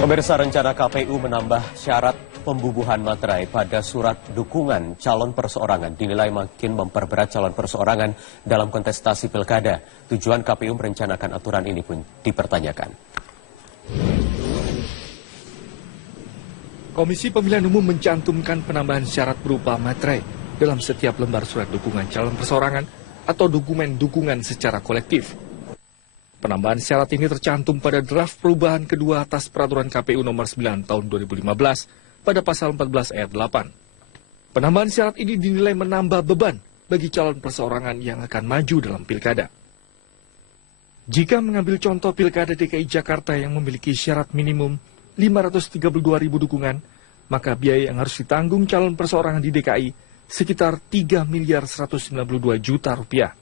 Pemirsa, rencana KPU menambah syarat pembubuhan materai pada surat dukungan calon perseorangan dinilai makin memperberat calon perseorangan dalam kontestasi pilkada. Tujuan KPU merencanakan aturan ini pun dipertanyakan. Komisi Pemilihan Umum mencantumkan penambahan syarat berupa materai dalam setiap lembar surat dukungan calon perseorangan atau dokumen dukungan secara kolektif. Penambahan syarat ini tercantum pada draft perubahan kedua atas peraturan KPU nomor 9 tahun 2015 pada pasal 14 ayat 8. Penambahan syarat ini dinilai menambah beban bagi calon perseorangan yang akan maju dalam pilkada. Jika mengambil contoh pilkada DKI Jakarta yang memiliki syarat minimum 532.000 dukungan, maka biaya yang harus ditanggung calon perseorangan di DKI sekitar 3.192 juta rupiah.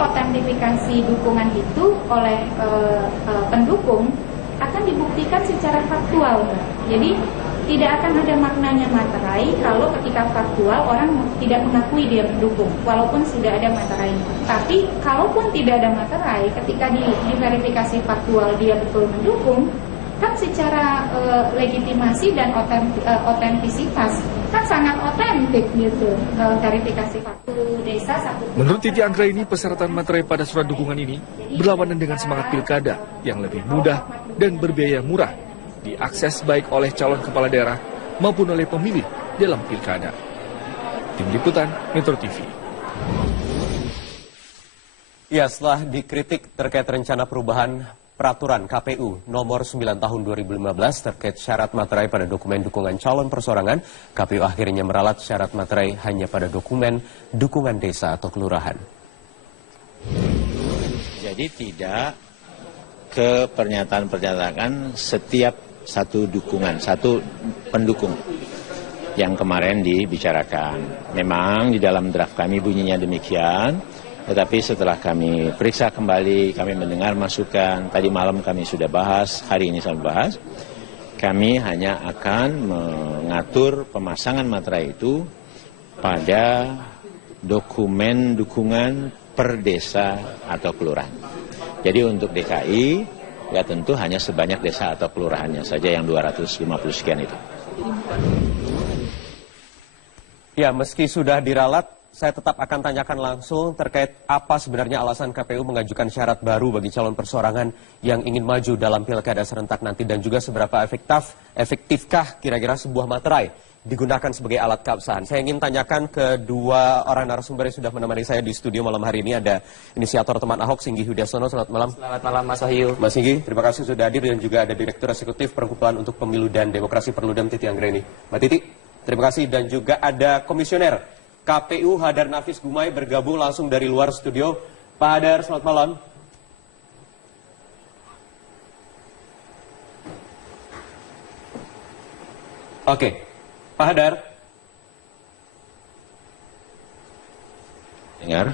Autentifikasi dukungan itu oleh pendukung akan dibuktikan secara faktual. Jadi tidak akan ada maknanya materai kalau ketika faktual orang tidak mengakui dia mendukung walaupun sudah ada materai. Tapi kalaupun tidak ada materai, ketika diverifikasi faktual dia betul mendukung, kan secara legitimasi dan otentisitas kan sangat otentik gitu verifikasi faktual desa satu. Menurut Titi Anggraini, persyaratan materai pada surat dukungan ini berlawanan dengan semangat pilkada yang lebih mudah dan berbiaya murah diakses baik oleh calon kepala daerah maupun oleh pemilih dalam pilkada. Tim Liputan Metro TV. Ya, setelah dikritik terkait rencana perubahan Peraturan KPU nomor 9 tahun 2015 terkait syarat materai pada dokumen dukungan calon perseorangan, KPU akhirnya meralat syarat materai hanya pada dokumen dukungan desa atau kelurahan. Jadi tidak ke pernyataan-pernyataan setiap satu dukungan, satu pendukung yang kemarin dibicarakan. Memang di dalam draft kami bunyinya demikian. Tetapi setelah kami periksa kembali, kami mendengar masukan, tadi malam kami sudah bahas, hari ini saya bahas, kami hanya akan mengatur pemasangan materai itu pada dokumen dukungan per desa atau kelurahan. Jadi untuk DKI, ya tentu hanya sebanyak desa atau kelurahannya saja yang 250 sekian itu. Ya, meski sudah diralat, saya tetap akan tanyakan langsung terkait apa sebenarnya alasan KPU mengajukan syarat baru bagi calon perseorangan yang ingin maju dalam pilkada serentak nanti dan juga seberapa efektifkah kira-kira sebuah materai digunakan sebagai alat keabsahan. Saya ingin tanyakan ke dua orang narasumber yang sudah menemani saya di studio malam hari ini. Ada inisiator teman Ahok, Singgi Hudyasono. Selamat malam. Selamat malam, Mas Wahyu. Mas Singgi, terima kasih sudah hadir, dan juga ada Direktur Eksekutif Perkumpulan untuk Pemilu dan Demokrasi Perludem, Titi Anggraini. Mbak Titi, terima kasih. Dan juga ada Komisioner KPU Hadar Nafis Gumai bergabung langsung dari luar studio. Pak Hadar, selamat malam. Oke, Pak Hadar. Dengar,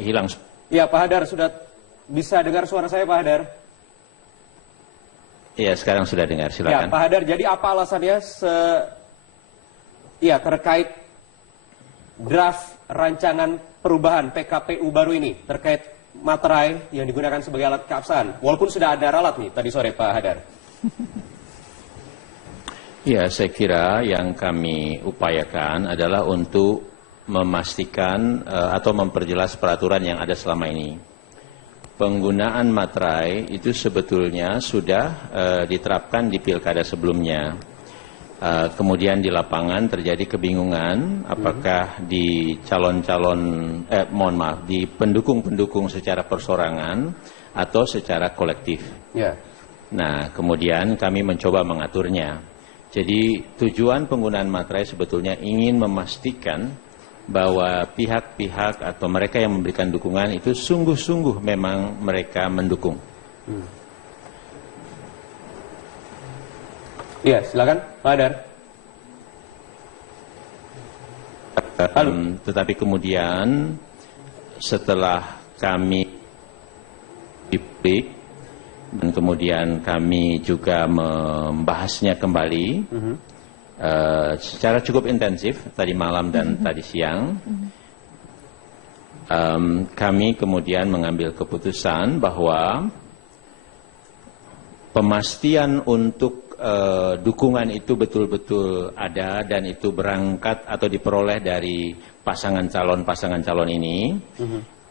hilang. Ya, Pak Hadar, sudah bisa dengar suara saya, Pak Hadar? Iya, sekarang sudah dengar, silakan. Ya, Pak Hadar, jadi apa alasannya terkait draft rancangan perubahan PKPU baru ini terkait materai yang digunakan sebagai alat keabsahan, walaupun sudah ada ralat nih tadi sore, Pak Hadar? Ya, saya kira yang kami upayakan adalah untuk memastikan atau memperjelas peraturan yang ada selama ini. Penggunaan materai itu sebetulnya sudah diterapkan di pilkada sebelumnya. Kemudian di lapangan terjadi kebingungan apakah di di pendukung-pendukung secara perseorangan atau secara kolektif. Yeah. Nah, kemudian kami mencoba mengaturnya. Jadi tujuan penggunaan materai sebetulnya ingin memastikan bahwa pihak-pihak atau mereka yang memberikan dukungan itu sungguh-sungguh memang mereka mendukung. Iya, silakan, Pak Hadar. Tetapi kemudian setelah kami diplik dan kemudian kami juga membahasnya kembali secara cukup intensif tadi malam dan tadi siang, kami kemudian mengambil keputusan bahwa pemastian untuk dukungan itu betul-betul ada dan itu berangkat atau diperoleh dari pasangan calon ini,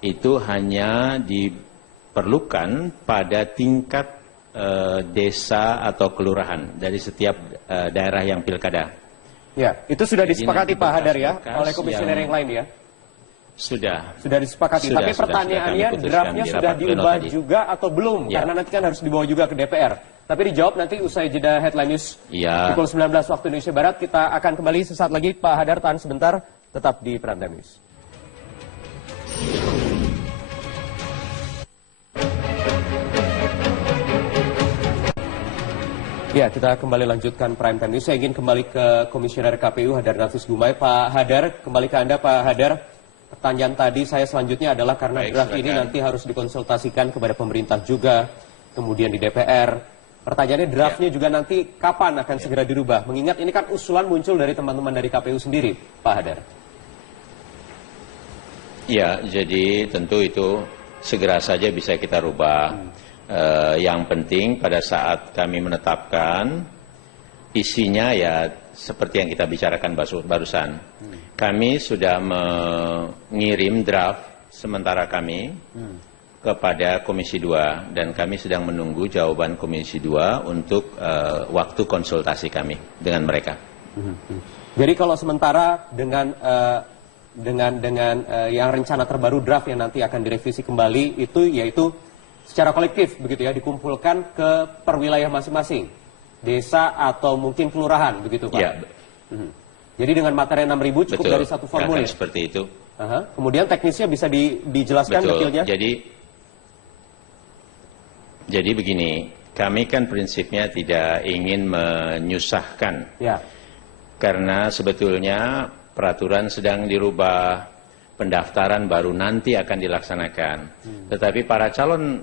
itu hanya diperlukan pada tingkat desa atau kelurahan dari setiap daerah yang pilkada. Ya, itu sudah disepakati Pak Hadar ya oleh komisioner yang lain ya? Sudah Disepakati. Tapi pertanyaannya draftnya sudah diubah juga atau belum? Ya. Karena nanti kan harus dibawa juga ke DPR. Tapi dijawab nanti usai jeda headline news pukul 19 waktu Indonesia Barat. Kita akan kembali sesaat lagi. Pak Hadar tahan sebentar, tetap di Prime Time News. Ya, kita kembali lanjutkan Prime Time News. Saya ingin kembali ke Komisioner KPU Hadar Nafis Gumai. Pak Hadar, kembali ke Anda Pak Hadar. Pertanyaan tadi saya selanjutnya adalah karena draft ini nanti harus dikonsultasikan kepada pemerintah juga, kemudian di DPR. Pertanyaannya draftnya juga nanti kapan akan segera dirubah? Mengingat ini kan usulan muncul dari teman-teman dari KPU sendiri, Pak Hadar. Ya, jadi tentu itu segera saja bisa kita rubah. Yang penting pada saat kami menetapkan isinya ya seperti yang kita bicarakan barusan. Kami sudah mengirim draft sementara kami kepada Komisi 2 dan kami sedang menunggu jawaban Komisi 2 untuk waktu konsultasi kami dengan mereka. Jadi kalau sementara dengan yang rencana terbaru draft yang nanti akan direvisi kembali itu yaitu secara kolektif begitu ya, dikumpulkan ke perwilayah masing-masing, desa atau mungkin kelurahan begitu Pak? Ya. Jadi dengan materi 6.000 cukup dari satu formulir? Seperti itu. Kemudian teknisnya bisa dijelaskan detailnya? Jadi begini, kami kan prinsipnya tidak ingin menyusahkan. Ya. Karena sebetulnya peraturan sedang dirubah, pendaftaran baru nanti akan dilaksanakan. Tetapi para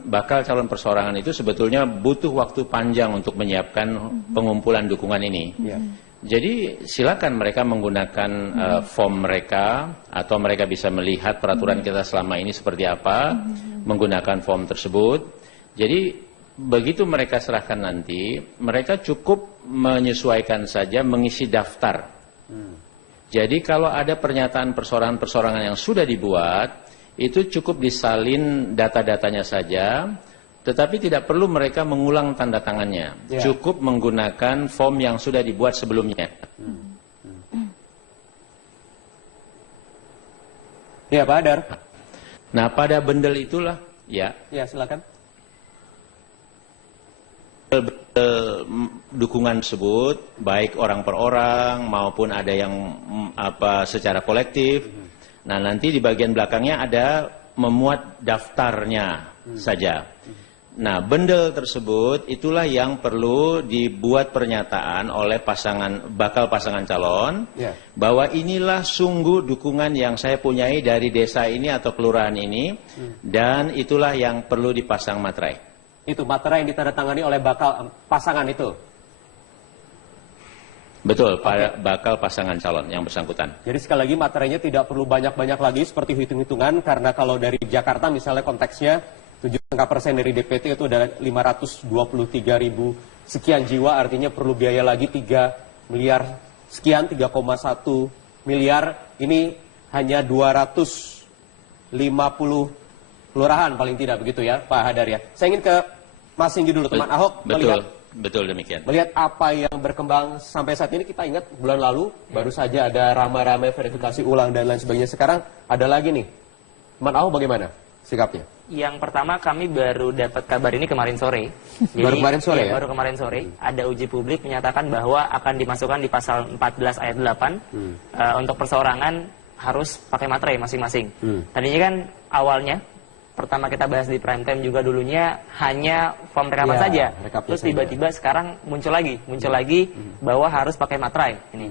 bakal calon perseorangan itu sebetulnya butuh waktu panjang untuk menyiapkan pengumpulan dukungan ini. Ya. Jadi silakan mereka menggunakan form mereka atau mereka bisa melihat peraturan kita selama ini seperti apa, menggunakan form tersebut. Jadi begitu mereka serahkan nanti, mereka cukup menyesuaikan saja mengisi daftar. Jadi kalau ada pernyataan persorangan-persorangan yang sudah dibuat, itu cukup disalin data-datanya saja, tetapi tidak perlu mereka mengulang tanda tangannya. Ya. Cukup menggunakan form yang sudah dibuat sebelumnya. Ya, Pak Hadar. Nah, pada bundle itulah, ya. Ya, silakan. Dukungan tersebut baik orang per orang maupun ada yang secara kolektif. Nah, nanti di bagian belakangnya ada memuat daftarnya saja. Nah, bundle tersebut itulah yang perlu dibuat pernyataan oleh bakal pasangan calon bahwa inilah sungguh dukungan yang saya punyai dari desa ini atau kelurahan ini dan itulah yang perlu dipasang materai. Itu materai yang ditandatangani oleh bakal pasangan itu? Betul, bakal pasangan calon yang bersangkutan. Jadi sekali lagi materainya tidak perlu banyak-banyak lagi seperti hitung-hitungan, karena kalau dari Jakarta misalnya konteksnya 7% dari DPT itu adalah 523.000 sekian jiwa, artinya perlu biaya lagi 3 miliar sekian, 3,1 miliar. Ini hanya 250 kelurahan paling tidak begitu ya Pak Hadar ya. Saya ingin ke Mas Singgi dulu, teman Ahok. Betul demikian. Melihat apa yang berkembang sampai saat ini, kita ingat bulan lalu baru saja ada ramai-ramai verifikasi ulang dan lain sebagainya. Sekarang ada lagi nih. Teman Ahok bagaimana sikapnya? Yang pertama, kami baru dapat kabar ini kemarin sore. Jadi, baru kemarin sore ya? Baru kemarin sore. Ada uji publik menyatakan bahwa akan dimasukkan di pasal 14 ayat 8 untuk perseorangan harus pakai materai masing-masing. Tadinya kan awalnya pertama kita bahas di Prime Time juga dulunya hanya form rekaman saja. Terus tiba-tiba sekarang muncul lagi bahwa harus pakai materai. Ini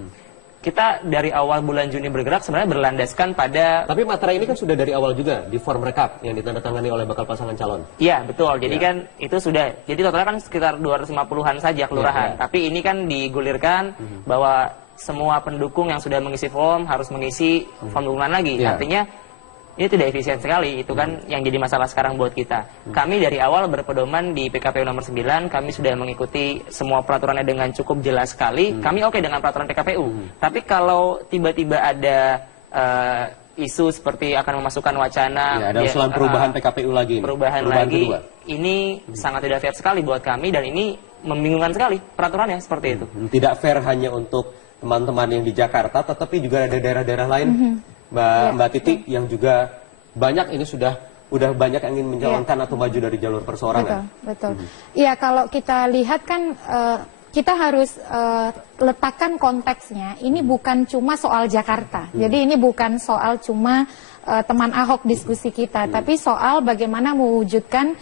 kita dari awal bulan Juni bergerak sebenarnya berlandaskan pada. Tapi materai ini kan sudah dari awal juga di form rekap yang ditandatangani oleh bakal pasangan calon. Iya betul. Jadi kan itu sudah. Jadi totalnya kan sekitar 250-an saja kelurahan. Tapi ini kan digulirkan bahwa semua pendukung yang sudah mengisi form harus mengisi form dukungan lagi. Artinya ini tidak efisien sekali. Itu kan yang jadi masalah sekarang buat kita. Kami dari awal berpedoman di PKPU nomor 9, kami sudah mengikuti semua peraturannya dengan cukup jelas sekali. Kami oke dengan peraturan PKPU. Tapi kalau tiba-tiba ada isu seperti akan memasukkan wacana ada usulan perubahan PKPU lagi. Perubahan lagi. kedua. Ini sangat tidak fair sekali buat kami dan ini membingungkan sekali peraturannya seperti itu. Tidak fair hanya untuk teman-teman yang di Jakarta, tetapi juga ada daerah-daerah lain, Mbak Titi, yang juga banyak ini udah banyak yang ingin mencalonkan atau maju dari jalur perseorangan. Betul. Iya, kalau kita lihat kan kita harus letakkan konteksnya. Ini bukan cuma soal Jakarta. Jadi ini bukan soal cuma teman Ahok diskusi kita, tapi soal bagaimana mewujudkan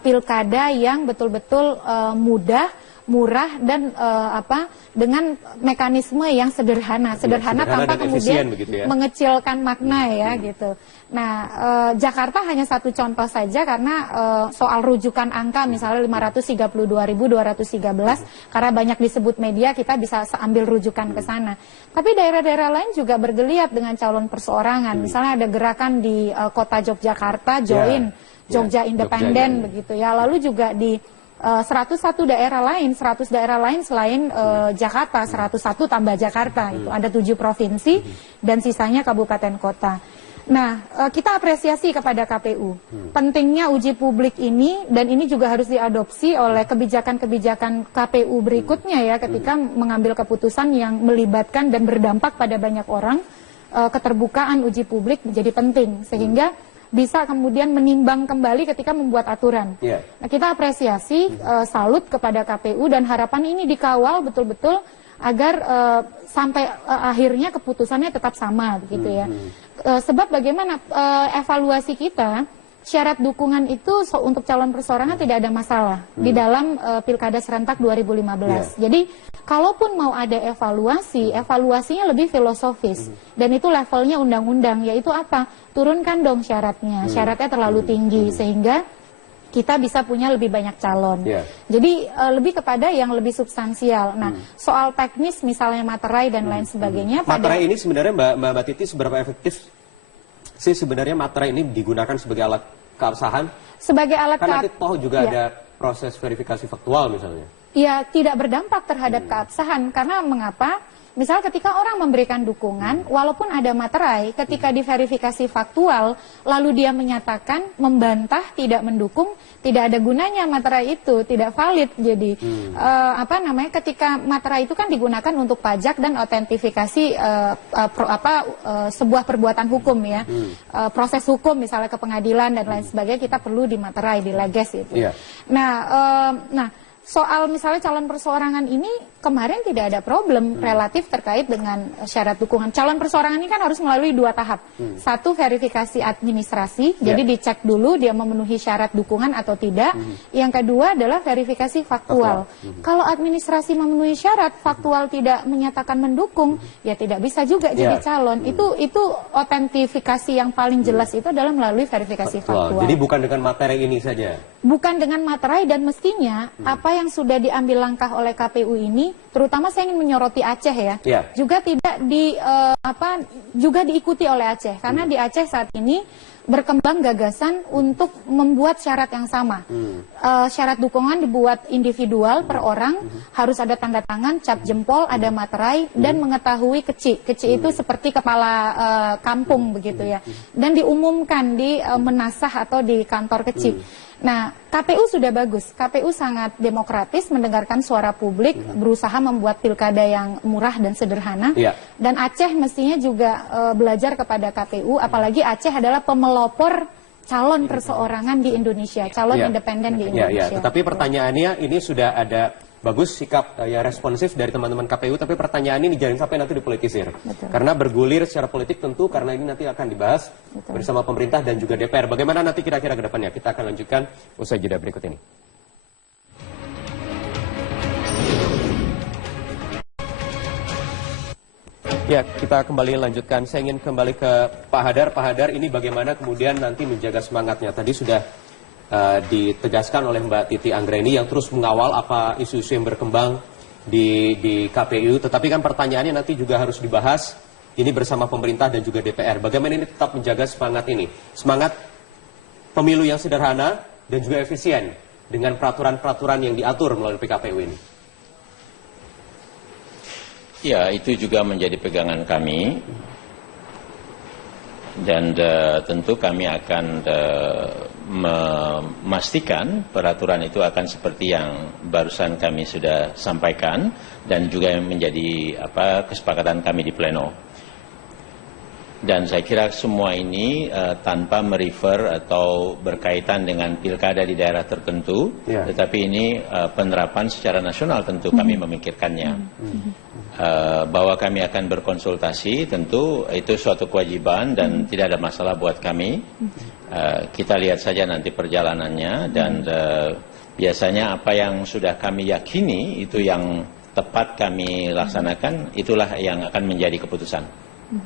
pilkada yang betul-betul mudah, murah, dan dengan mekanisme yang sederhana tanpa kemudian mengecilkan makna ya gitu. Nah, Jakarta hanya satu contoh saja karena soal rujukan angka misalnya 532.213 karena banyak disebut media, kita bisa ambil rujukan ke sana. Tapi daerah-daerah lain juga bergeliat dengan calon perseorangan. Misalnya ada gerakan di kota Yogyakarta, Join Jogja Independen begitu ya. Lalu juga di 101 daerah lain, 100 daerah lain selain Jakarta, 101 tambah Jakarta, itu ada 7 provinsi dan sisanya kabupaten kota. Nah, kita apresiasi kepada KPU. Pentingnya uji publik ini, dan ini juga harus diadopsi oleh kebijakan-kebijakan KPU berikutnya ya, ketika mengambil keputusan yang melibatkan dan berdampak pada banyak orang, keterbukaan uji publik menjadi penting, sehingga bisa kemudian menimbang kembali ketika membuat aturan. Nah, kita apresiasi, salut kepada KPU, dan harapan ini dikawal betul-betul agar sampai akhirnya keputusannya tetap sama, begitu ya. Sebab bagaimana evaluasi kita, syarat dukungan itu untuk calon perseorangan tidak ada masalah di dalam Pilkada Serentak 2015. Jadi, kalaupun mau ada evaluasi, evaluasinya lebih filosofis. Dan itu levelnya undang-undang, yaitu apa? Turunkan dong syaratnya. Syaratnya terlalu tinggi, sehingga kita bisa punya lebih banyak calon. Jadi lebih kepada yang lebih substansial. Nah, soal teknis misalnya materai dan lain sebagainya. Materai ini sebenarnya Mbak Titi seberapa efektif sih sebenarnya materai ini digunakan sebagai alat keabsahan? Sebagai alat kan nanti toh juga ada proses verifikasi faktual misalnya. Ya, tidak berdampak terhadap keabsahan. Karena mengapa? Misal ketika orang memberikan dukungan, walaupun ada materai, ketika diverifikasi faktual, lalu dia menyatakan, membantah, tidak mendukung, tidak ada gunanya materai itu, tidak valid. Jadi, ketika materai itu kan digunakan untuk pajak dan autentifikasi sebuah perbuatan hukum ya. Proses hukum misalnya ke pengadilan dan lain sebagainya, kita perlu di materai, di leges itu. Nah, soal misalnya calon perseorangan ini kemarin tidak ada problem relatif terkait dengan syarat dukungan. Calon perseorangan ini kan harus melalui 2 tahap. Satu, verifikasi administrasi, jadi dicek dulu dia memenuhi syarat dukungan atau tidak. Yang kedua adalah verifikasi faktual. Kalau administrasi memenuhi syarat, faktual tidak menyatakan mendukung, ya tidak bisa juga jadi calon. Itu autentifikasi yang paling jelas itu adalah melalui verifikasi faktual. Jadi bukan dengan materi ini saja. Bukan dengan materai, dan mestinya apa yang sudah diambil langkah oleh KPU ini, terutama saya ingin menyoroti Aceh ya, juga tidak juga diikuti oleh Aceh, karena di Aceh saat ini berkembang gagasan untuk membuat syarat yang sama. Syarat dukungan dibuat individual per orang, harus ada tanda tangan, cap jempol, ada materai, dan mengetahui keci. Keci itu seperti kepala kampung begitu ya. Dan diumumkan di menasah atau di kantor keci. Nah, KPU sudah bagus. KPU sangat demokratis, mendengarkan suara publik, berusaha membuat pilkada yang murah dan sederhana. Dan Aceh mestinya juga belajar kepada KPU, apalagi Aceh adalah pemelopor calon perseorangan di Indonesia, calon independen di Indonesia. Tetapi pertanyaannya, ini sudah ada bagus sikap yang responsif dari teman-teman KPU, tapi pertanyaan ini jangan sampai nanti dipolitisir. Karena bergulir secara politik tentu, karena ini nanti akan dibahas bersama pemerintah dan juga DPR. Bagaimana nanti kira-kira ke depannya? Kita akan lanjutkan usai jeda berikut ini. Ya, kita kembali lanjutkan. Saya ingin kembali ke Pak Hadar. Pak Hadar, ini bagaimana kemudian nanti menjaga semangatnya? Tadi sudah ditegaskan oleh Mbak Titi Anggraini yang terus mengawal apa isu-isu yang berkembang di KPU. Tetapi kan pertanyaannya nanti juga harus dibahas ini bersama pemerintah dan juga DPR. Bagaimana ini tetap menjaga semangat ini? Semangat pemilu yang sederhana dan juga efisien dengan peraturan-peraturan yang diatur melalui PKPU ini. Ya, itu juga menjadi pegangan kami. Dan tentu kami akan memastikan peraturan itu akan seperti yang barusan kami sudah sampaikan dan juga menjadi kesepakatan kami di pleno. Dan saya kira semua ini tanpa merefer atau berkaitan dengan pilkada di daerah tertentu, tetapi ini penerapan secara nasional tentu kami memikirkannya. Bahwa kami akan berkonsultasi tentu itu suatu kewajiban dan tidak ada masalah buat kami. Kita lihat saja nanti perjalanannya dan biasanya apa yang sudah kami yakini itu yang tepat kami laksanakan, itulah yang akan menjadi keputusan.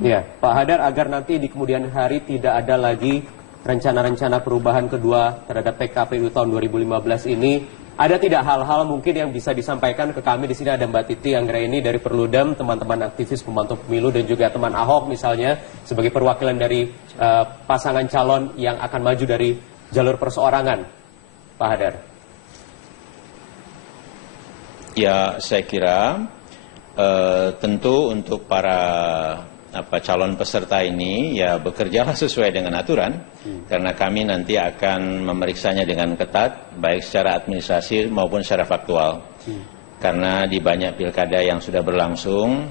Ya, Pak Hadar, agar nanti di kemudian hari tidak ada lagi rencana-rencana perubahan kedua terhadap PKPU tahun 2015 ini, ada tidak hal-hal mungkin yang bisa disampaikan ke kami? Di sini ada Mbak Titi Anggraini dari Perludem, teman-teman aktivis pemantau pemilu dan juga teman Ahok misalnya sebagai perwakilan dari pasangan calon yang akan maju dari jalur perseorangan. Pak Hadar. Ya, saya kira tentu untuk para calon peserta ini ya bekerjalah sesuai dengan aturan, karena kami nanti akan memeriksanya dengan ketat baik secara administrasi maupun secara faktual. Karena di banyak pilkada yang sudah berlangsung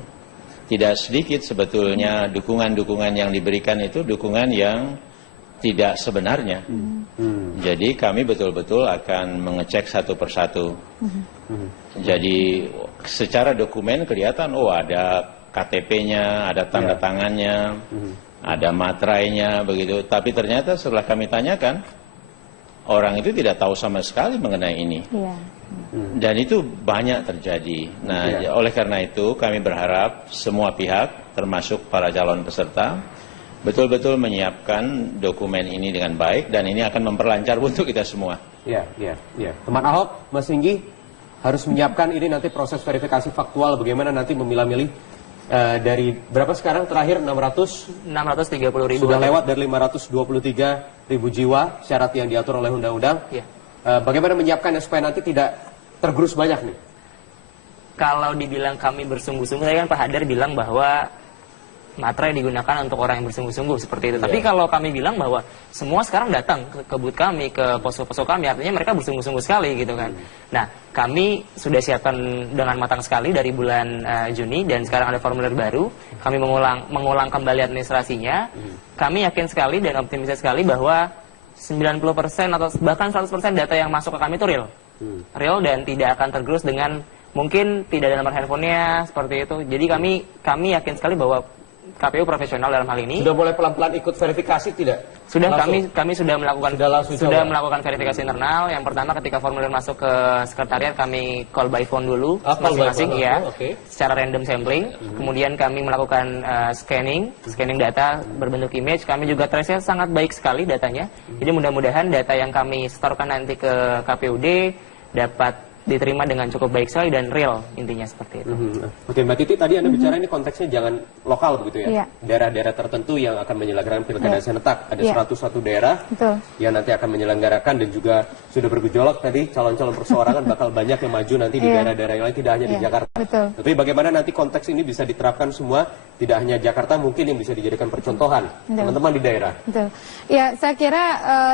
tidak sedikit sebetulnya dukungan-dukungan yang diberikan itu dukungan yang tidak sebenarnya. Jadi kami betul-betul akan mengecek satu persatu. Jadi secara dokumen kelihatan ada KTP-nya, ada tanda tangannya, ada materainya, begitu. Tapi ternyata setelah kami tanyakan, orang itu tidak tahu sama sekali mengenai ini. Dan itu banyak terjadi. Nah, oleh karena itu kami berharap semua pihak, termasuk para calon peserta, betul-betul menyiapkan dokumen ini dengan baik, dan ini akan memperlancar untuk kita semua. Ya. Teman Ahok, Mas Singgi, harus menyiapkan ini nanti proses verifikasi faktual, bagaimana nanti memilah-milih. Dari berapa sekarang terakhir 630.000 sudah lewat dari 523.000 jiwa syarat yang diatur oleh undang-undang. Bagaimana menyiapkan supaya nanti tidak tergerus banyak nih? Kalau dibilang kami bersungguh-sungguh, saya kan Pak Hadar bilang bahwa materai digunakan untuk orang yang bersungguh-sungguh seperti itu. Tapi kalau kami bilang bahwa semua sekarang datang ke booth kami, ke posko-posko kami, artinya mereka bersungguh-sungguh sekali gitu kan. Nah, kami sudah siapkan dengan matang sekali dari bulan Juni, dan sekarang ada formulir baru. Kami mengulang kembali administrasinya. Kami yakin sekali dan optimis sekali bahwa 90% atau bahkan 100% data yang masuk ke kami itu real. Real dan tidak akan tergerus dengan mungkin tidak ada nomor handphonenya seperti itu. Jadi kami yakin sekali bahwa KPU profesional dalam hal ini. Sudah mulai pelan-pelan ikut verifikasi tidak? Sudah, kami sudah melakukan verifikasi internal. Yang pertama ketika formulir masuk ke sekretariat kami call by phone dulu masing-masing ya, secara random sampling. Kemudian kami melakukan scanning data berbentuk image. Kami juga trace-nya sangat baik sekali datanya. Jadi mudah-mudahan data yang kami setorkan nanti ke KPUD dapat diterima dengan cukup baik sekali dan real, intinya seperti itu. Oke, Mbak Titi, tadi Anda bicara ini konteksnya jangan lokal begitu ya? Daerah-daerah tertentu yang akan menyelenggarakan pilkada serentak. Ada 101 daerah yang nanti akan menyelenggarakan, dan juga sudah bergejolak tadi calon-calon perseorangan bakal banyak yang maju nanti di daerah-daerah yang lain, tidak hanya di Jakarta. Tapi bagaimana nanti konteks ini bisa diterapkan semua, tidak hanya Jakarta, mungkin yang bisa dijadikan percontohan teman-teman di daerah. Ya, saya kira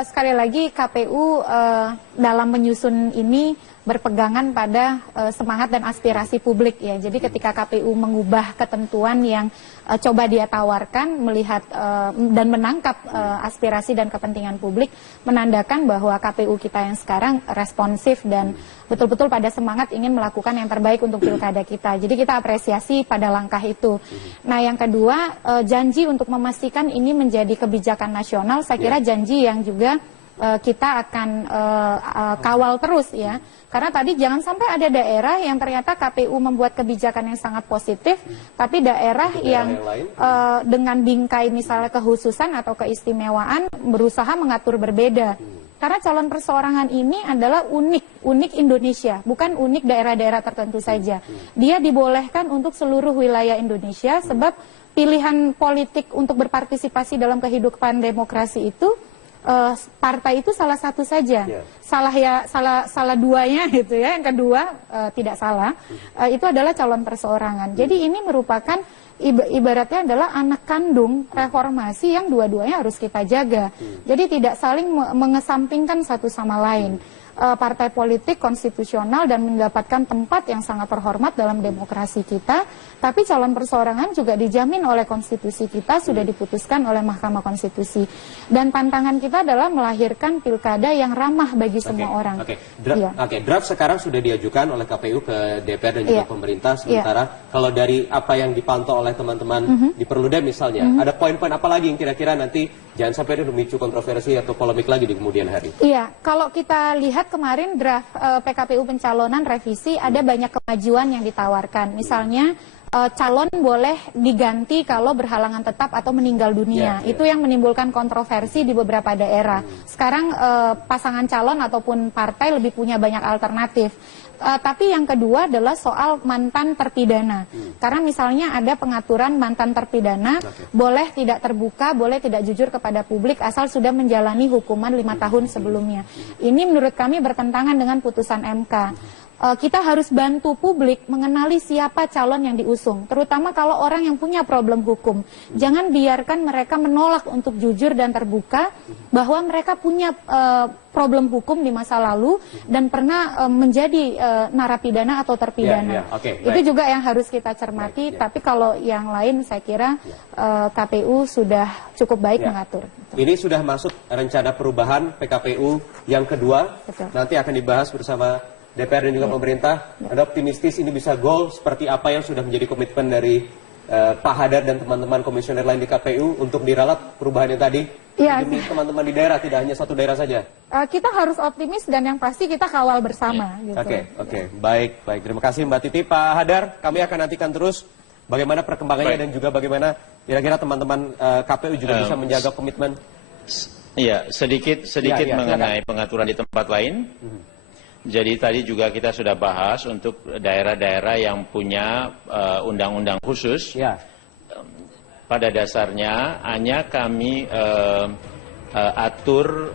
sekali lagi KPU dalam menyusun ini berpegangan pada semangat dan aspirasi publik ya. Jadi ketika KPU mengubah ketentuan yang coba dia tawarkan, melihat dan menangkap aspirasi dan kepentingan publik, menandakan bahwa KPU kita yang sekarang responsif dan betul-betul pada semangat ingin melakukan yang terbaik untuk pilkada kita. Jadi kita apresiasi pada langkah itu. Nah, yang kedua, janji untuk memastikan ini menjadi kebijakan nasional, saya kira janji yang juga kita akan kawal terus ya. Karena tadi jangan sampai ada daerah yang ternyata KPU membuat kebijakan yang sangat positif, tapi daerah yang dengan bingkai misalnya kehususan atau keistimewaan berusaha mengatur berbeda. Karena calon perseorangan ini adalah unik Indonesia, bukan unik daerah-daerah tertentu saja. Dia dibolehkan untuk seluruh wilayah Indonesia sebab pilihan politik untuk berpartisipasi dalam kehidupan demokrasi itu partai itu salah satu saja, salah duanya gitu ya. Yang kedua tidak salah, itu adalah calon perseorangan. Jadi ini merupakan ibaratnya adalah anak kandung reformasi yang dua-duanya harus kita jaga. Jadi tidak saling mengesampingkan satu sama lain. Partai politik konstitusional dan mendapatkan tempat yang sangat terhormat dalam demokrasi kita, tapi calon perseorangan juga dijamin oleh konstitusi kita, sudah diputuskan oleh Mahkamah Konstitusi. Dan tantangan kita adalah melahirkan pilkada yang ramah bagi semua orang. Draft sekarang sudah diajukan oleh KPU ke DPR dan juga pemerintah, sementara kalau dari apa yang dipantau oleh teman-teman di Perludem misalnya, ada poin-poin apa lagi yang kira-kira nanti jangan sampai memicu kontroversi atau polemik lagi di kemudian hari? Iya, kalau kita lihat kemarin draft PKPU pencalonan revisi ada banyak kemajuan yang ditawarkan. Misalnya calon boleh diganti kalau berhalangan tetap atau meninggal dunia. Itu yang menimbulkan kontroversi di beberapa daerah. Sekarang pasangan calon ataupun partai lebih punya banyak alternatif. Tapi yang kedua adalah soal mantan terpidana. Karena misalnya ada pengaturan mantan terpidana boleh tidak terbuka, boleh tidak jujur kepada publik asal sudah menjalani hukuman 5 tahun sebelumnya. Ini menurut kami bertentangan dengan putusan MK. Kita harus bantu publik mengenali siapa calon yang diusung, terutama kalau orang yang punya problem hukum. Jangan biarkan mereka menolak untuk jujur dan terbuka bahwa mereka punya problem hukum di masa lalu dan pernah menjadi narapidana atau terpidana. Itu juga yang harus kita cermati, tapi kalau yang lain saya kira KPU sudah cukup baik mengatur. Ini sudah masuk rencana perubahan PKPU yang kedua, nanti akan dibahas bersama DPR dan juga pemerintah. Anda optimistis ini bisa goal seperti apa yang sudah menjadi komitmen dari Pak Hadar dan teman-teman komisioner lain di KPU untuk diralat perubahannya tadi? Demi teman-teman di daerah, tidak hanya satu daerah saja. Kita harus optimis dan yang pasti kita kawal bersama. Oke. Baik. Terima kasih Mbak Titi. Pak Hadar, kami akan nantikan terus bagaimana perkembangannya dan juga bagaimana kira-kira teman-teman KPU juga bisa menjaga komitmen. Iya, sedikit mengenai pengaturan di tempat lain. Jadi tadi juga kita sudah bahas untuk daerah-daerah yang punya undang-undang khusus. Pada dasarnya hanya kami atur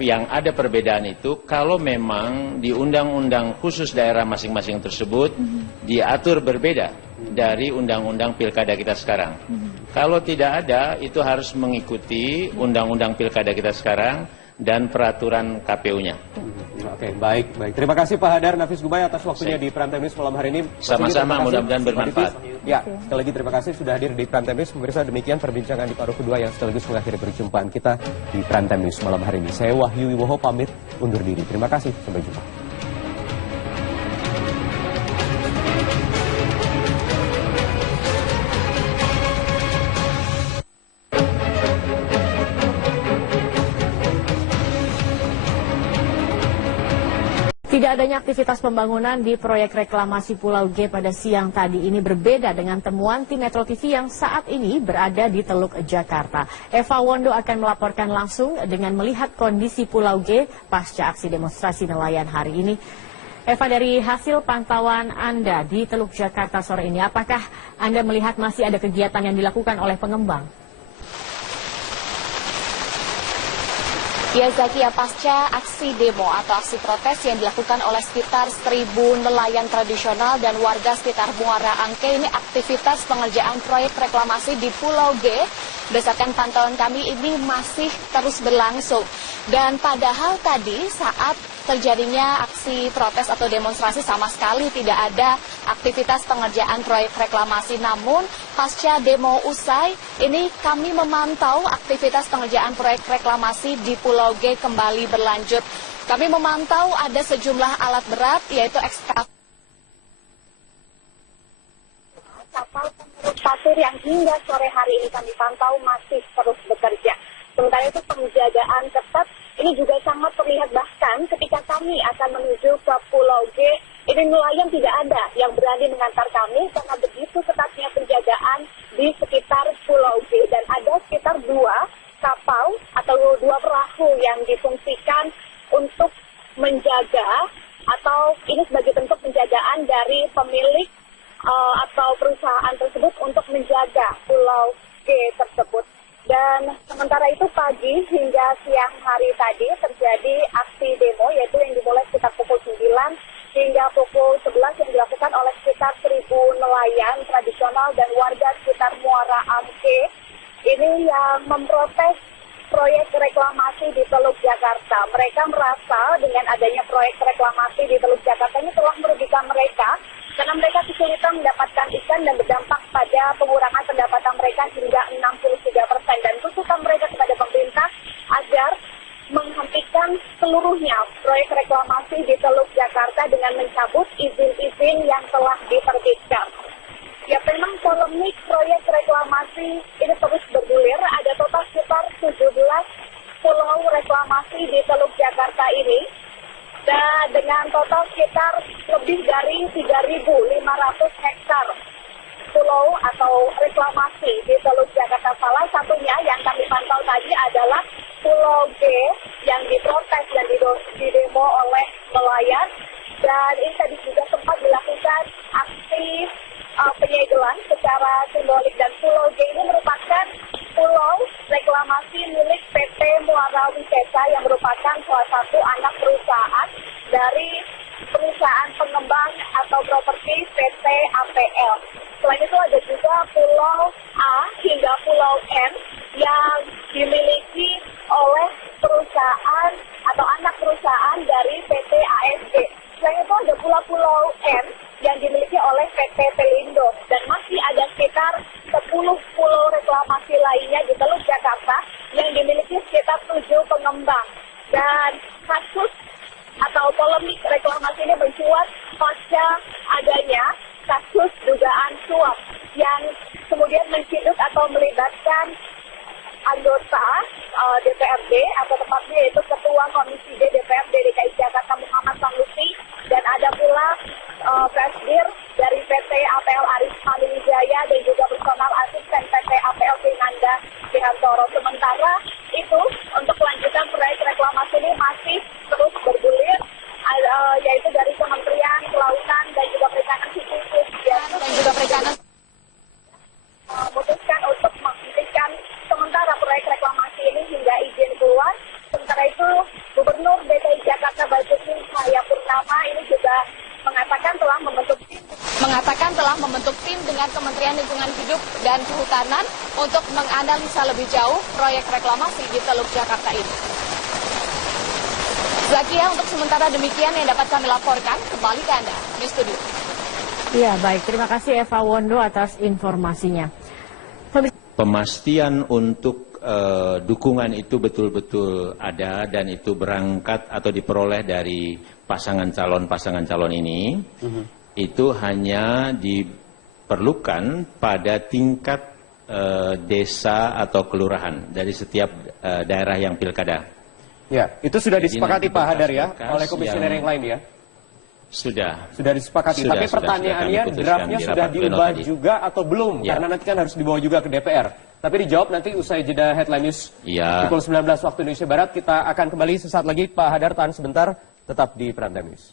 yang ada perbedaan itu kalau memang di undang-undang khusus daerah masing-masing tersebut diatur berbeda dari undang-undang pilkada kita sekarang. Kalau tidak ada, itu harus mengikuti undang-undang pilkada kita sekarang dan peraturan KPU-nya. Baik. Terima kasih Pak Hadar Nafis Gubay atas waktunya di Prime Time News malam hari ini. Sama-sama, mudah-mudahan bermanfaat. Sekali lagi terima kasih sudah hadir di Prime Time News. Pemirsa, demikian perbincangan di paruh kedua yang sekaligus mengakhiri perjumpaan kita di Prime Time News malam hari ini. Saya Wahyu Wiwoho pamit undur diri. Terima kasih, sampai jumpa. Tidak adanya aktivitas pembangunan di proyek reklamasi Pulau G pada siang tadi ini berbeda dengan temuan tim Metro TV yang saat ini berada di Teluk Jakarta. Eva Wondo akan melaporkan langsung dengan melihat kondisi Pulau G pasca aksi demonstrasi nelayan hari ini. Eva, dari hasil pantauan Anda di Teluk Jakarta sore ini, apakah Anda melihat masih ada kegiatan yang dilakukan oleh pengembang? Ya Zakia, pasca aksi demo atau aksi protes yang dilakukan oleh sekitar 1.000 nelayan tradisional dan warga sekitar Muara Angke, ini aktivitas pengerjaan proyek reklamasi di Pulau G berdasarkan pantauan kami ini masih terus berlangsung. Dan padahal tadi saat terjadinya aksi protes atau demonstrasi sama sekali tidak ada aktivitas pengerjaan proyek reklamasi. Namun pasca demo usai ini kami memantau aktivitas pengerjaan proyek reklamasi di Pulau G kembali berlanjut. Kami memantau ada sejumlah alat berat yaitu ekskavator, kapal pengurut pasir yang hingga sore hari ini kami pantau masih terus bekerja. Sementara itu penjagaan ketat ini juga sangat terlihat, bahkan ketika kami akan menuju ke Pulau G, ini nelayan tidak ada yang berani mengantar kami karena begitu ketatnya penjagaan di sekitar Pulau G. Dan ada sekitar 2 kapal atau 2 perahu yang difungsikan untuk menjaga atau ini sebagai bentuk penjagaan dari pemilik atau perusahaan perusahaan tersebut untuk menjaga Pulau G tersebut. Dan sementara itu pagi hingga siang hari tadi terjadi aksi demo, yaitu yang dimulai sekitar pukul 9 hingga pukul 11 yang dilakukan oleh sekitar 1.000 nelayan tradisional dan warga sekitar Muara Angke. Ini yang memprotes proyek reklamasi di Teluk Jakarta. Mereka merasa dengan adanya proyek reklamasi di Teluk Jakarta ini telah merugikan mereka, karena mereka kesulitan mendapatkan ikan dan berdampak pada pengurangan pendapatan mereka hingga 63%. Dan tuntutan mereka kepada pemerintah agar menghentikan seluruhnya proyek reklamasi di Teluk Jakarta dengan mencabut izin-izin yang telah diterbitkan. Ya, memang polemik proyek reklamasi ini terus bergulir. Ada total sekitar 17 pulau reklamasi di Teluk Jakarta ini. Dan dengan total sekitar lebih dari 3.500 hektar pulau atau reklamasi di Teluk Jakarta. Salah satunya yang kami pantau tadi adalah Pulau G yang diprotes dan didemo oleh nelayan. Dan ini tadi juga sempat dilakukan aksi penyegelan secara simbolik. Dan Pulau G ini merupakan pulau reklamasi milik PT Muara Wisesa yang merupakan salah satu anak perusahaan dari perusahaan pengembang atau properti PT APL. Selain itu ada juga Pulau A hingga Pulau M yang dimiliki oleh perusahaan atau anak perusahaan dari PT ASG. Selain itu ada Pulau M yang dimiliki oleh PT Pelindo, dan masih ada sekitar 10 pulau reklamasi lainnya di Teluk Jakarta yang dimiliki sekitar 7 pengembang. Dan kasus atau polemik reklamasi ini mencuat pasca adanya kasus dugaan suap yang kemudian menciduk atau melibatkan anggota DPRD atau tepatnya yaitu Ketua Komisi D DPRD DKI Jakarta Muhammad Sanusi, dan ada pula presidir dari PT APL Aris Maninjaya dan juga personal asisten PT APL Vinanda Bihantoro. Sementara itu untuk kelanjutan proyek reklamasi ini masih terus bergulir, yaitu dari Kementerian Kelautan dan juga Perikanan memutuskan untuk menghentikan sementara proyek reklamasi ini hingga izin keluar. Sementara itu Gubernur DKI Jakarta Basuki Cahayapurnama ini juga mengatakan telah membentuk tim dengan Kementerian Lingkungan Hidup dan Kehutanan untuk menganalisa lebih jauh proyek reklamasi di Teluk Jakarta ini. Zakia, untuk sementara demikian yang dapat kami laporkan. Kembali ke Anda di studio. Ya, baik. Terima kasih Eva Wondo atas informasinya. Pemastian untuk dukungan itu betul-betul ada dan itu berangkat atau diperoleh dari pasangan calon ini, itu hanya diperlukan pada tingkat desa atau kelurahan dari setiap daerah yang pilkada. Ya, itu sudah disepakati Pak Hadar ya, oleh komisioner yang lain ya? Sudah disepakati. Tapi pertanyaannya, draftnya sudah diubah juga atau belum? Ya. Karena nanti kan harus dibawa juga ke DPR. Tapi dijawab nanti usai jeda Headline News pukul 19 waktu Indonesia Barat. Kita akan kembali sesaat lagi. Pak Hadar, tahan sebentar. Tetap di Prime Time News.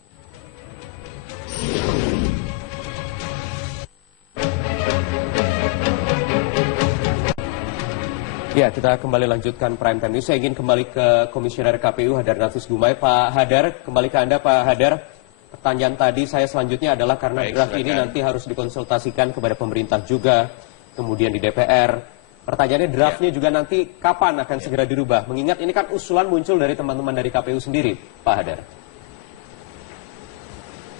Ya, kita kembali lanjutkan Prime Time News. Saya ingin kembali ke Komisioner KPU Hadar Nafis Gumai. Pak Hadar, kembali ke Anda Pak Hadar. Pertanyaan tadi saya selanjutnya adalah karena draft ini nanti harus dikonsultasikan kepada pemerintah juga, kemudian di DPR. Pertanyaannya draftnya juga nanti kapan akan segera dirubah? Mengingat ini kan usulan muncul dari teman-teman dari KPU sendiri, Pak Hadar.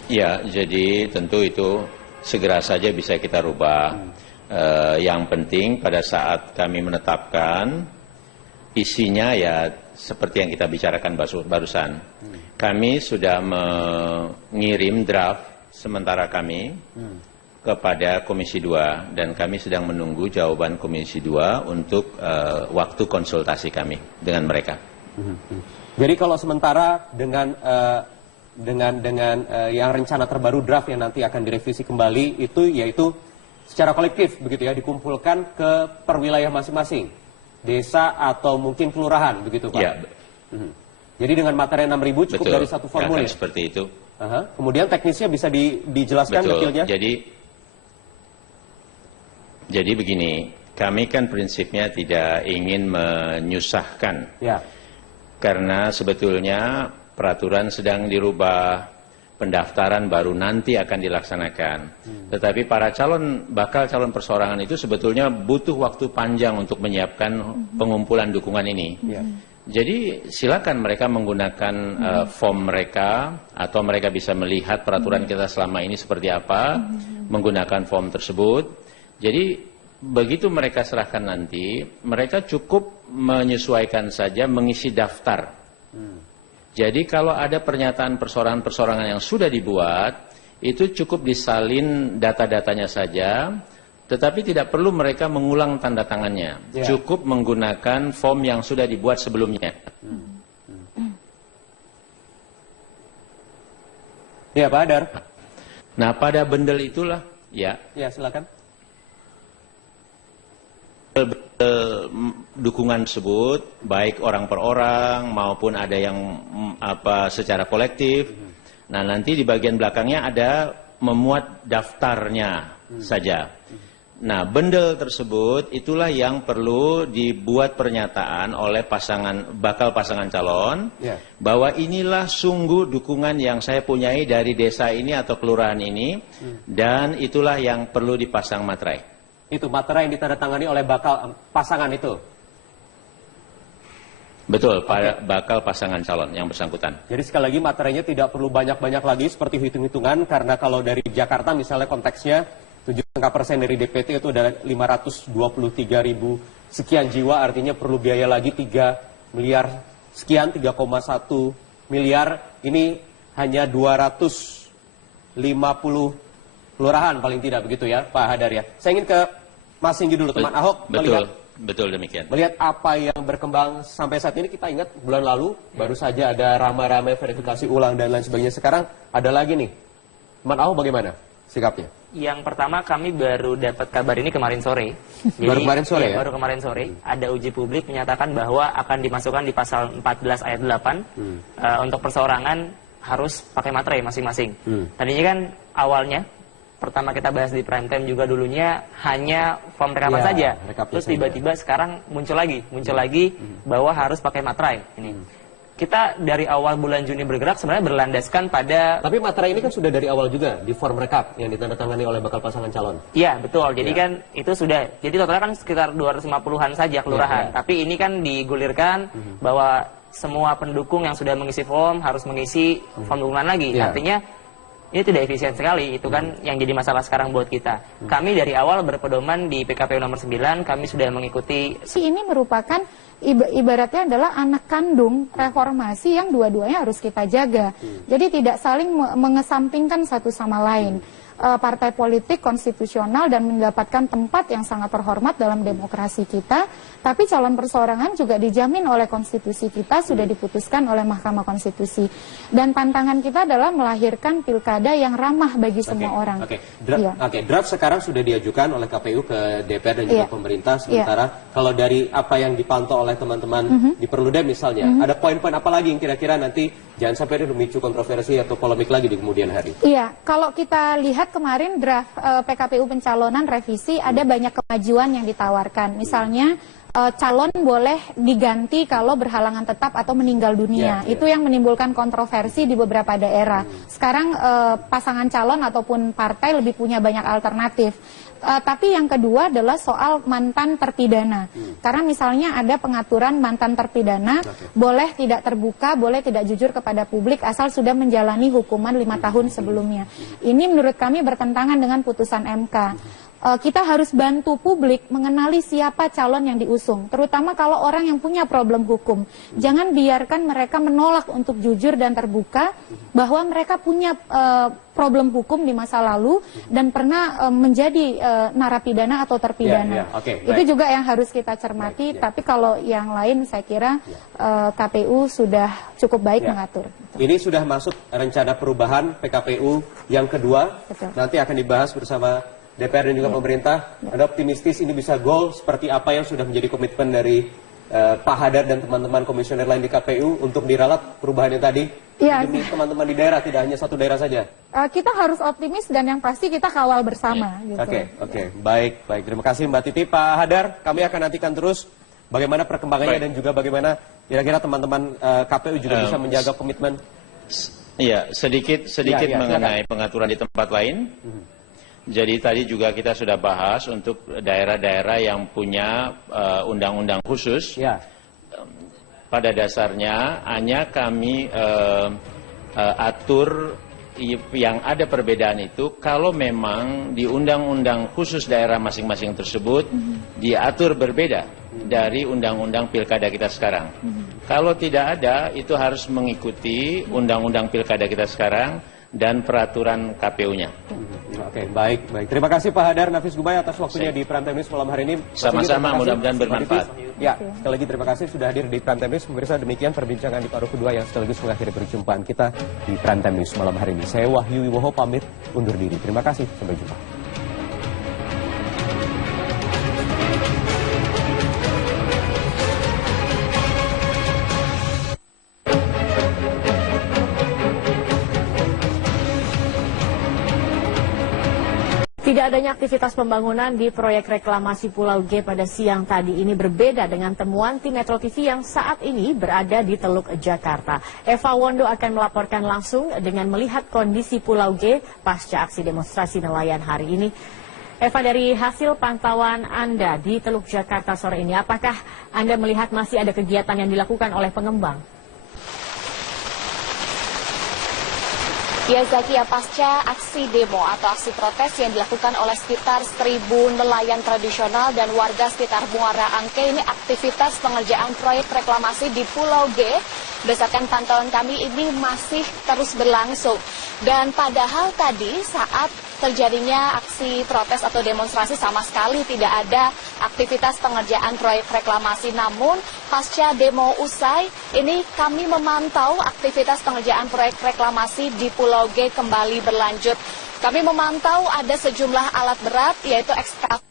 Ya, jadi tentu itu segera saja bisa kita rubah. Yang penting pada saat kami menetapkan isinya ya seperti yang kita bicarakan barusan. Kami sudah mengirim draft sementara kami kepada Komisi 2 dan kami sedang menunggu jawaban Komisi 2 untuk waktu konsultasi kami dengan mereka. Jadi kalau sementara dengan yang rencana terbaru draft yang nanti akan direvisi kembali itu yaitu secara kolektif begitu ya, dikumpulkan ke perwilayah masing-masing, desa atau mungkin kelurahan begitu Pak? Ya. Jadi dengan materi 6.000 cukup dari satu formulir? Ya, seperti itu. Kemudian teknisnya bisa dijelaskan detailnya? Jadi Jadi begini, kami kan prinsipnya tidak ingin menyusahkan. Ya. Karena sebetulnya peraturan sedang dirubah, pendaftaran baru nanti akan dilaksanakan. Tetapi para bakal calon perseorangan itu sebetulnya butuh waktu panjang untuk menyiapkan pengumpulan dukungan ini. Ya. Jadi silakan mereka menggunakan form mereka, atau mereka bisa melihat peraturan kita selama ini seperti apa, menggunakan form tersebut. Jadi begitu mereka serahkan nanti, mereka cukup menyesuaikan saja mengisi daftar. Jadi kalau ada pernyataan persorangan-persorangan yang sudah dibuat, itu cukup disalin data-datanya saja, tetapi tidak perlu mereka mengulang tanda tangannya. Ya. Cukup menggunakan form yang sudah dibuat sebelumnya. Ya, Pak Hadar. Nah, pada bundle itulah, ya, Silakan. dukungan tersebut, baik orang per orang maupun ada yang secara kolektif. Nah, nanti di bagian belakangnya ada memuat daftarnya saja. Nah, bundle tersebut itulah yang perlu dibuat pernyataan oleh bakal pasangan calon, bahwa inilah sungguh dukungan yang saya punyai dari desa ini atau kelurahan ini, dan itulah yang perlu dipasang materai. Itu materai yang ditandatangani oleh bakal pasangan itu. Betul, bakal pasangan calon yang bersangkutan. Jadi sekali lagi materainya tidak perlu banyak-banyak lagi seperti hitung-hitungan, karena kalau dari Jakarta misalnya konteksnya 7,5% dari DPT itu ada 523.000 sekian jiwa, artinya perlu biaya lagi 3 miliar sekian, 3,1 miliar. Ini hanya 250 kelurahan paling tidak, begitu ya Pak Hadar ya. Saya ingin ke Mas Singgi dulu, teman Ahok. Betul demikian. Melihat apa yang berkembang sampai saat ini, kita ingat bulan lalu baru saja ada ramai-ramai verifikasi ulang dan lain sebagainya. Sekarang ada lagi nih. Teman Ahok bagaimana sikapnya? Yang pertama, kami baru dapat kabar ini kemarin sore. Jadi, baru kemarin sore ya? Baru kemarin sore. Ada uji publik menyatakan bahwa akan dimasukkan di pasal 14 ayat 8 untuk perseorangan harus pakai materai masing-masing. Tadinya kan awalnya, pertama kita bahas di prime time juga dulunya hanya form rekaman saja. Terus tiba-tiba sekarang muncul lagi bahwa harus pakai materai. Ini. Kita dari awal bulan Juni bergerak sebenarnya berlandaskan pada... Tapi materai ini kan sudah dari awal juga di form rekap yang ditandatangani oleh bakal pasangan calon. Iya, betul. Jadi kan itu sudah, jadi totalnya kan sekitar 250-an saja kelurahan. Tapi ini kan digulirkan bahwa semua pendukung yang sudah mengisi form harus mengisi form dukungan lagi. Artinya ini tidak efisien sekali, itu kan yang jadi masalah sekarang buat kita. Kami dari awal berpedoman di PKPU nomor 9, kami sudah mengikuti... Ini merupakan ibaratnya adalah anak kandung reformasi yang dua-duanya harus kita jaga. Jadi tidak saling mengesampingkan satu sama lain. Partai politik konstitusional dan mendapatkan tempat yang sangat terhormat dalam demokrasi kita, tapi calon perseorangan juga dijamin oleh konstitusi kita, sudah diputuskan oleh Mahkamah Konstitusi. Dan tantangan kita adalah melahirkan pilkada yang ramah bagi semua orang. Draft sekarang sudah diajukan oleh KPU ke DPR dan juga pemerintah. Sementara kalau dari apa yang dipantau oleh teman-teman di Perludem misalnya, ada poin-poin apa lagi yang kira-kira nanti jangan sampai memicu kontroversi atau polemik lagi di kemudian hari? Iya, kalau kita lihat kemarin draft PKPU pencalonan revisi, ada banyak kemajuan yang ditawarkan. Misalnya calon boleh diganti kalau berhalangan tetap atau meninggal dunia. Itu yang menimbulkan kontroversi di beberapa daerah. Sekarang pasangan calon ataupun partai lebih punya banyak alternatif. Tapi yang kedua adalah soal mantan terpidana. Karena misalnya ada pengaturan mantan terpidana boleh tidak terbuka, boleh tidak jujur kepada publik asal sudah menjalani hukuman 5 tahun sebelumnya. Ini menurut kami bertentangan dengan putusan MK. Kita harus bantu publik mengenali siapa calon yang diusung, terutama kalau orang yang punya problem hukum. Jangan biarkan mereka menolak untuk jujur dan terbuka bahwa mereka punya problem hukum di masa lalu dan pernah menjadi narapidana atau terpidana. Itu juga yang harus kita cermati, tapi kalau yang lain saya kira KPU sudah cukup baik mengatur. Ini sudah masuk rencana perubahan PKPU yang kedua, nanti akan dibahas bersama DPR dan juga pemerintah. Anda optimistis ini bisa goal seperti apa yang sudah menjadi komitmen dari Pak Hadar dan teman-teman komisioner lain di KPU untuk diralat perubahannya tadi? Ya, demi teman-teman di daerah, tidak hanya satu daerah saja? kita harus optimis dan yang pasti kita kawal bersama. Gitu. Oke. Baik. Terima kasih Mbak Titi. Pak Hadar, kami akan nantikan terus bagaimana perkembangannya dan juga bagaimana kira-kira teman-teman KPU juga bisa menjaga komitmen. Iya, sedikit mengenai pengaturan di tempat lain. Jadi tadi juga kita sudah bahas untuk daerah-daerah yang punya undang-undang khusus. Ya. Pada dasarnya hanya kami atur yang ada perbedaan itu kalau memang di undang-undang khusus daerah masing-masing tersebut diatur berbeda dari undang-undang pilkada kita sekarang. Kalau tidak ada, itu harus mengikuti undang-undang pilkada kita sekarang dan peraturan KPU-nya. Oke, baik. Terima kasih Pak Hadar Nafis Gubay atas waktunya di Prime Time News malam hari ini. Sama-sama, mudah-mudahan bermanfaat. Ya, sekali lagi terima kasih sudah hadir di Prime Time News. Pemirsa, demikian perbincangan di paruh kedua yang sekaligus mengakhiri perjumpaan kita di Prime Time News malam hari ini. Saya Wahyu Wiwoho pamit undur diri. Terima kasih, sampai jumpa. Tidak adanya aktivitas pembangunan di proyek reklamasi Pulau G pada siang tadi ini berbeda dengan temuan tim Metro TV yang saat ini berada di Teluk Jakarta. Eva Wondo akan melaporkan langsung dengan melihat kondisi Pulau G pasca aksi demonstrasi nelayan hari ini. Eva, dari hasil pantauan Anda di Teluk Jakarta sore ini, apakah Anda melihat masih ada kegiatan yang dilakukan oleh pengembang? Ya Zakia, pasca aksi demo atau aksi protes yang dilakukan oleh sekitar 1.000 nelayan tradisional dan warga sekitar Muara Angke, ini aktivitas pengerjaan proyek reklamasi di Pulau G berdasarkan pantauan kami ini masih terus berlangsung. Dan padahal tadi saat terjadinya aksi protes atau demonstrasi sama sekali tidak ada aktivitas pengerjaan proyek reklamasi. Namun pasca demo usai, ini kami memantau aktivitas pengerjaan proyek reklamasi di Pulau G kembali berlanjut. Kami memantau ada sejumlah alat berat yaitu ekskavator,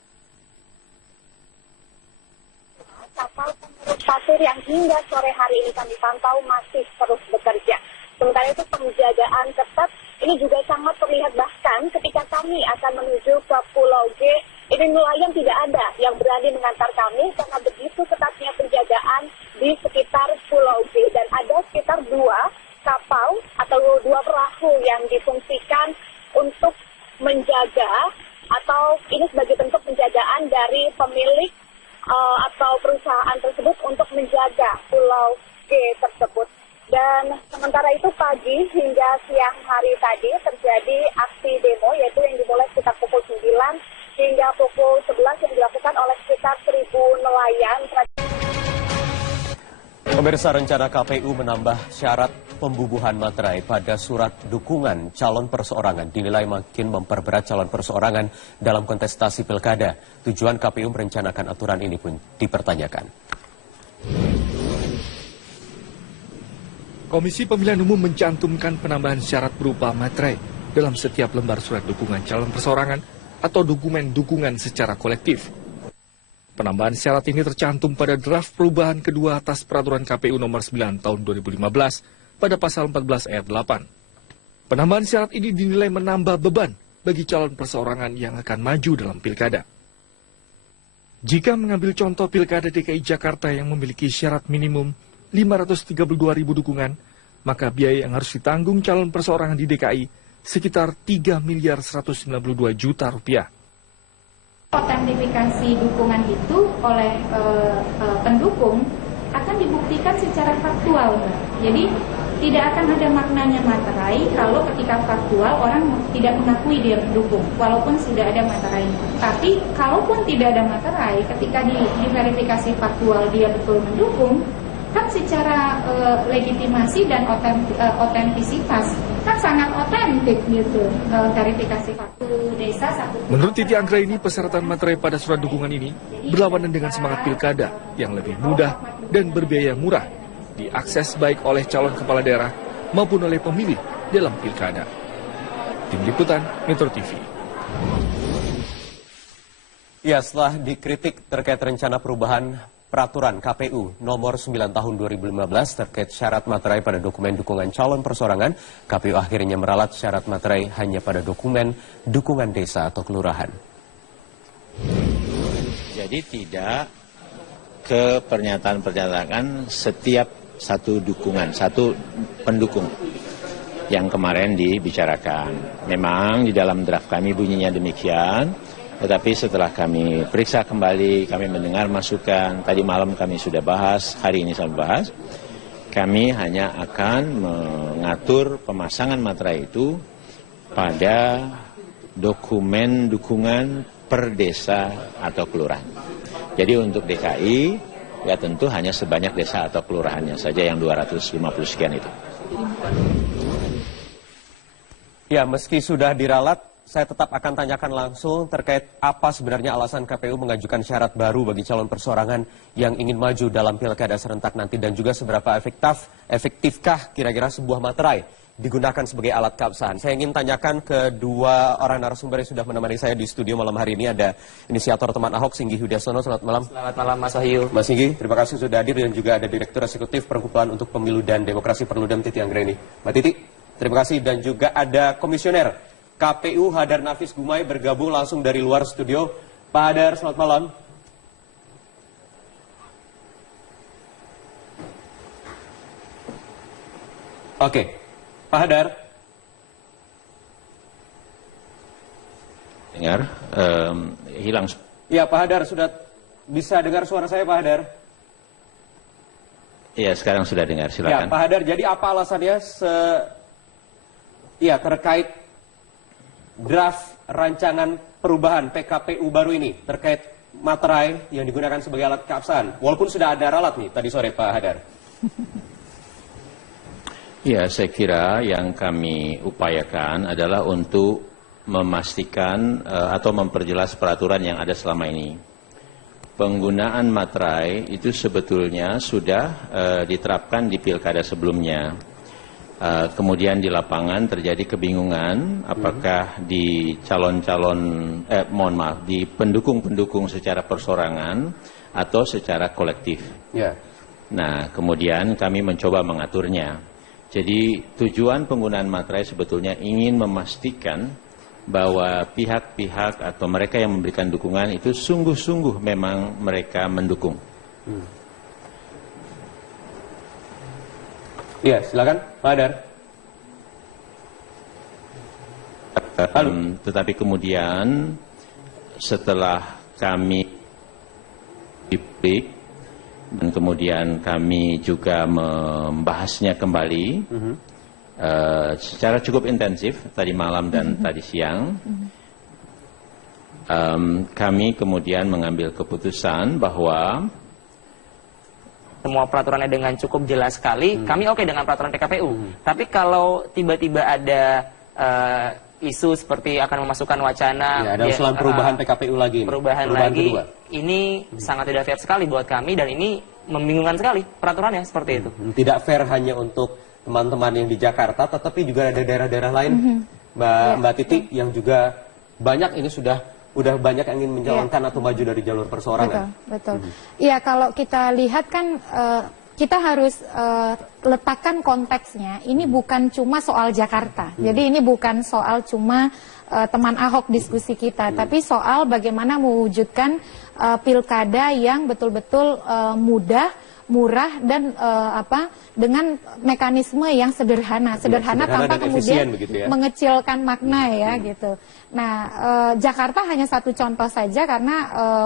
kapal pengurus pasir yang hingga sore hari ini kami pantau masih terus bekerja. Sementara itu penjagaan ketat ini juga sangat terlihat, bahkan ketika kami akan menuju ke Pulau G, ini nelayan tidak ada yang berani mengantar kami karena begitu ketatnya penjagaan di sekitar Pulau G. Dan ada sekitar 2 kapal atau 2 perahu yang difungsikan untuk menjaga, atau ini sebagai bentuk penjagaan dari pemilik atau perusahaan tersebut untuk menjaga Pulau G tersebut. Dan sementara itu pagi hingga siang hari tadi terjadi aksi demo, yaitu yang dimulai sekitar pukul 9 hingga pukul 11 yang dilakukan oleh sekitar 1.000 nelayan. Pemirsa, rencana KPU menambah syarat pembubuhan materai pada surat dukungan calon perseorangan dinilai makin memperberat calon perseorangan dalam kontestasi pilkada. Tujuan KPU merencanakan aturan ini pun dipertanyakan. Komisi Pemilihan Umum mencantumkan penambahan syarat berupa materai dalam setiap lembar surat dukungan calon perseorangan atau dokumen dukungan secara kolektif. Penambahan syarat ini tercantum pada draft perubahan kedua atas peraturan KPU nomor 9 tahun 2015 pada pasal 14 ayat 8. Penambahan syarat ini dinilai menambah beban bagi calon perseorangan yang akan maju dalam pilkada. Jika mengambil contoh pilkada DKI Jakarta yang memiliki syarat minimum 532.000 dukungan, maka biaya yang harus ditanggung calon perseorangan di DKI sekitar 3.192 juta rupiah. Otentifikasi dukungan itu oleh pendukung akan dibuktikan secara faktual. Jadi tidak akan ada maknanya materai kalau ketika faktual orang tidak mengakui dia mendukung, walaupun sudah ada materai. Tapi kalaupun tidak ada materai, ketika diverifikasi faktual dia betul mendukung, kan secara legitimasi dan otentisitas kan sangat otentik gitu, verifikasi faktual desa satu. Menurut Titi Anggraini, persyaratan materai pada surat dukungan ini berlawanan dengan semangat pilkada yang lebih mudah dan berbiaya murah diakses baik oleh calon kepala daerah maupun oleh pemilih dalam pilkada. Tim Liputan Metro TV. Ya, setelah dikritik terkait rencana perubahan peraturan KPU nomor 9 tahun 2015 terkait syarat materai pada dokumen dukungan calon persorangan, KPU akhirnya meralat syarat materai hanya pada dokumen dukungan desa atau kelurahan. Jadi tidak ke pernyataan-pernyataan setiap satu dukungan, satu pendukung yang kemarin dibicarakan. Memang di dalam draft kami bunyinya demikian, tetapi setelah kami periksa kembali, kami mendengar masukan, tadi malam kami sudah bahas, hari ini saya bahas, kami hanya akan mengatur pemasangan materai itu pada dokumen dukungan per desa atau kelurahan. Jadi untuk DKI, ya tentu hanya sebanyak desa atau kelurahannya saja yang 250 sekian itu. Ya, meski sudah diralat, saya tetap akan tanyakan langsung terkait apa sebenarnya alasan KPU mengajukan syarat baru bagi calon persorangan yang ingin maju dalam pilkada serentak nanti dan juga seberapa efektifkah kira-kira sebuah materai digunakan sebagai alat keabsahan. Saya ingin tanyakan ke dua orang narasumber yang sudah menemani saya di studio malam hari ini. Ada inisiator teman Ahok, Singgi Hudyasono. Selamat malam. Selamat malam Mas Wahyu. Mas Singgi, terima kasih sudah hadir, dan juga ada Direktur Eksekutif Perkumpulan untuk Pemilu dan Demokrasi Perludem Titi Anggreni. Mbak Titi, terima kasih. Dan juga ada Komisioner KPU Hadar Nafis Gumai bergabung langsung dari luar studio. Pak Hadar, selamat malam. Oke, Pak Hadar. Dengar, hilang. Ya, Pak Hadar, sudah bisa dengar suara saya, Pak Hadar? Iya, sekarang sudah dengar, silakan. Ya, Pak Hadar, jadi apa alasannya terkait draft rancangan perubahan PKPU baru ini terkait materai yang digunakan sebagai alat keabsahan? Walaupun sudah ada ralat nih tadi sore, Pak Hadar. Ya, saya kira yang kami upayakan adalah untuk memastikan atau memperjelas peraturan yang ada selama ini. Penggunaan materai itu sebetulnya sudah diterapkan di pilkada sebelumnya. Kemudian di lapangan terjadi kebingungan apakah di di pendukung-pendukung secara persorangan atau secara kolektif. Ya. Nah, kemudian kami mencoba mengaturnya. Jadi tujuan penggunaan materai sebetulnya ingin memastikan bahwa pihak-pihak atau mereka yang memberikan dukungan itu sungguh-sungguh memang mereka mendukung. Iya, silakan, Pak Hadar. Tetapi kemudian setelah kami diplik dan kemudian kami juga membahasnya kembali secara cukup intensif tadi malam dan tadi siang, kami kemudian mengambil keputusan bahwa semua peraturannya dengan cukup jelas sekali, kami oke dengan peraturan PKPU. Tapi kalau tiba-tiba ada isu seperti akan memasukkan wacana, ada usulan perubahan PKPU lagi. Perubahan lagi, kedua. Ini sangat tidak fair sekali buat kami dan ini membingungkan sekali peraturannya seperti itu. Tidak fair hanya untuk teman-teman yang di Jakarta, tetapi juga ada daerah-daerah lain, Mbak Titi, yang juga banyak ini udah banyak yang ingin menjalankan atau maju dari jalur persorangan. Betul. Iya, kalau kita lihat kan kita harus letakkan konteksnya. Ini bukan cuma soal Jakarta. Jadi ini bukan soal cuma teman Ahok diskusi kita, tapi soal bagaimana mewujudkan pilkada yang betul-betul mudah, murah dan dengan mekanisme yang sederhana tanpa kemudian mengecilkan makna ya gitu. Nah, Jakarta hanya satu contoh saja karena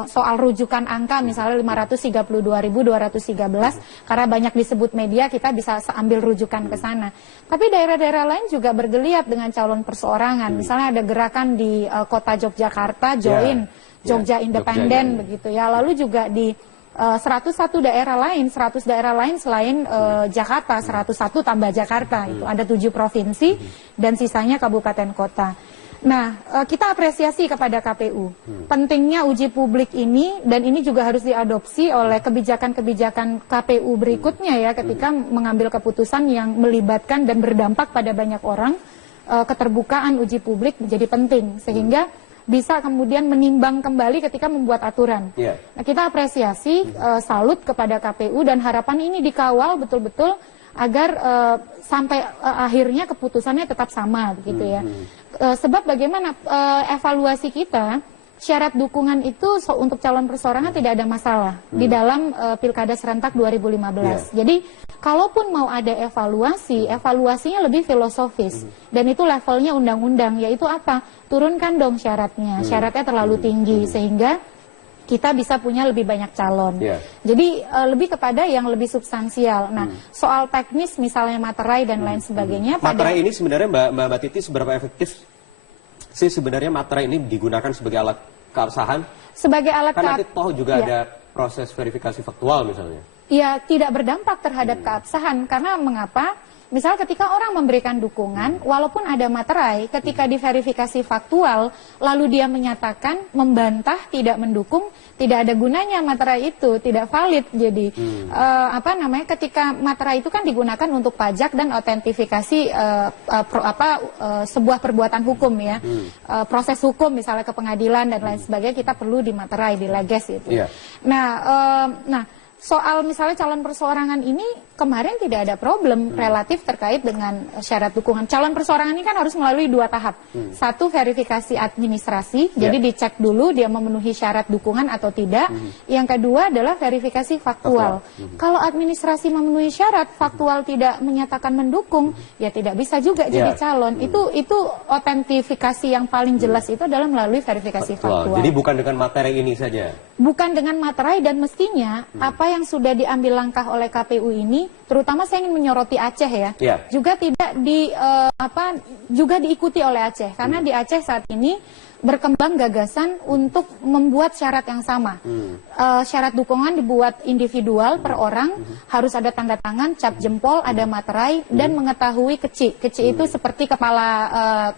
soal rujukan angka misalnya 532.213 karena banyak disebut media, kita bisa ambil rujukan ke sana. Tapi daerah-daerah lain juga bergeliat dengan calon perseorangan. Misalnya ada gerakan di kota Yogyakarta, Join Jogja Independen begitu ya. Lalu juga di 101 daerah lain, 100 daerah lain selain Jakarta, 101 tambah Jakarta, itu ada 7 provinsi dan sisanya kabupaten kota. Nah, kita apresiasi kepada KPU. Pentingnya uji publik ini, dan ini juga harus diadopsi oleh kebijakan-kebijakan KPU berikutnya ya, ketika mengambil keputusan yang melibatkan dan berdampak pada banyak orang, keterbukaan uji publik menjadi penting. Sehingga bisa kemudian menimbang kembali ketika membuat aturan. Nah, kita apresiasi, salut kepada KPU dan harapan ini dikawal betul-betul agar sampai akhirnya keputusannya tetap sama begitu ya. Sebab bagaimana evaluasi kita, syarat dukungan itu untuk calon perseorangan tidak ada masalah di dalam Pilkada serentak 2015. Jadi kalaupun mau ada evaluasi, evaluasinya lebih filosofis dan itu levelnya undang-undang, yaitu apa? Turunkan dong syaratnya. Syaratnya terlalu tinggi sehingga kita bisa punya lebih banyak calon. Jadi lebih kepada yang lebih substansial. Nah, soal teknis misalnya materai dan lain sebagainya. Materai ini sebenarnya Mbak Titi seberapa efektif sih sebenarnya materai ini digunakan sebagai alat keabsahan? Sebagai alat kan nanti toh juga ada proses verifikasi faktual misalnya. Ya, tidak berdampak terhadap keabsahan. Karena mengapa? Misal ketika orang memberikan dukungan, walaupun ada materai, ketika diverifikasi faktual, lalu dia menyatakan, membantah, tidak mendukung, tidak ada gunanya materai itu, tidak valid. Jadi, ketika materai itu kan digunakan untuk pajak dan otentifikasi sebuah perbuatan hukum ya. Proses hukum misalnya ke pengadilan dan lain sebagainya, kita perlu di materai, di leges gitu. Nah, soal misalnya calon perseorangan ini kemarin tidak ada problem relatif terkait dengan syarat dukungan. Calon perseorangan ini kan harus melalui 2 tahap. Satu, verifikasi administrasi, jadi dicek dulu dia memenuhi syarat dukungan atau tidak. Yang kedua adalah verifikasi faktual. Kalau administrasi memenuhi syarat, faktual tidak menyatakan mendukung, ya tidak bisa juga jadi calon. Itu otentifikasi yang paling jelas itu adalah melalui verifikasi faktual. Jadi bukan dengan materi ini saja? Bukan dengan materai, dan mestinya apa yang sudah diambil langkah oleh KPU ini, terutama saya ingin menyoroti Aceh ya, juga tidak juga diikuti oleh Aceh, karena di Aceh saat ini berkembang gagasan untuk membuat syarat yang sama. Syarat dukungan dibuat individual per orang, harus ada tanda tangan, cap jempol, ada materai, dan mengetahui keci. Keci itu seperti kepala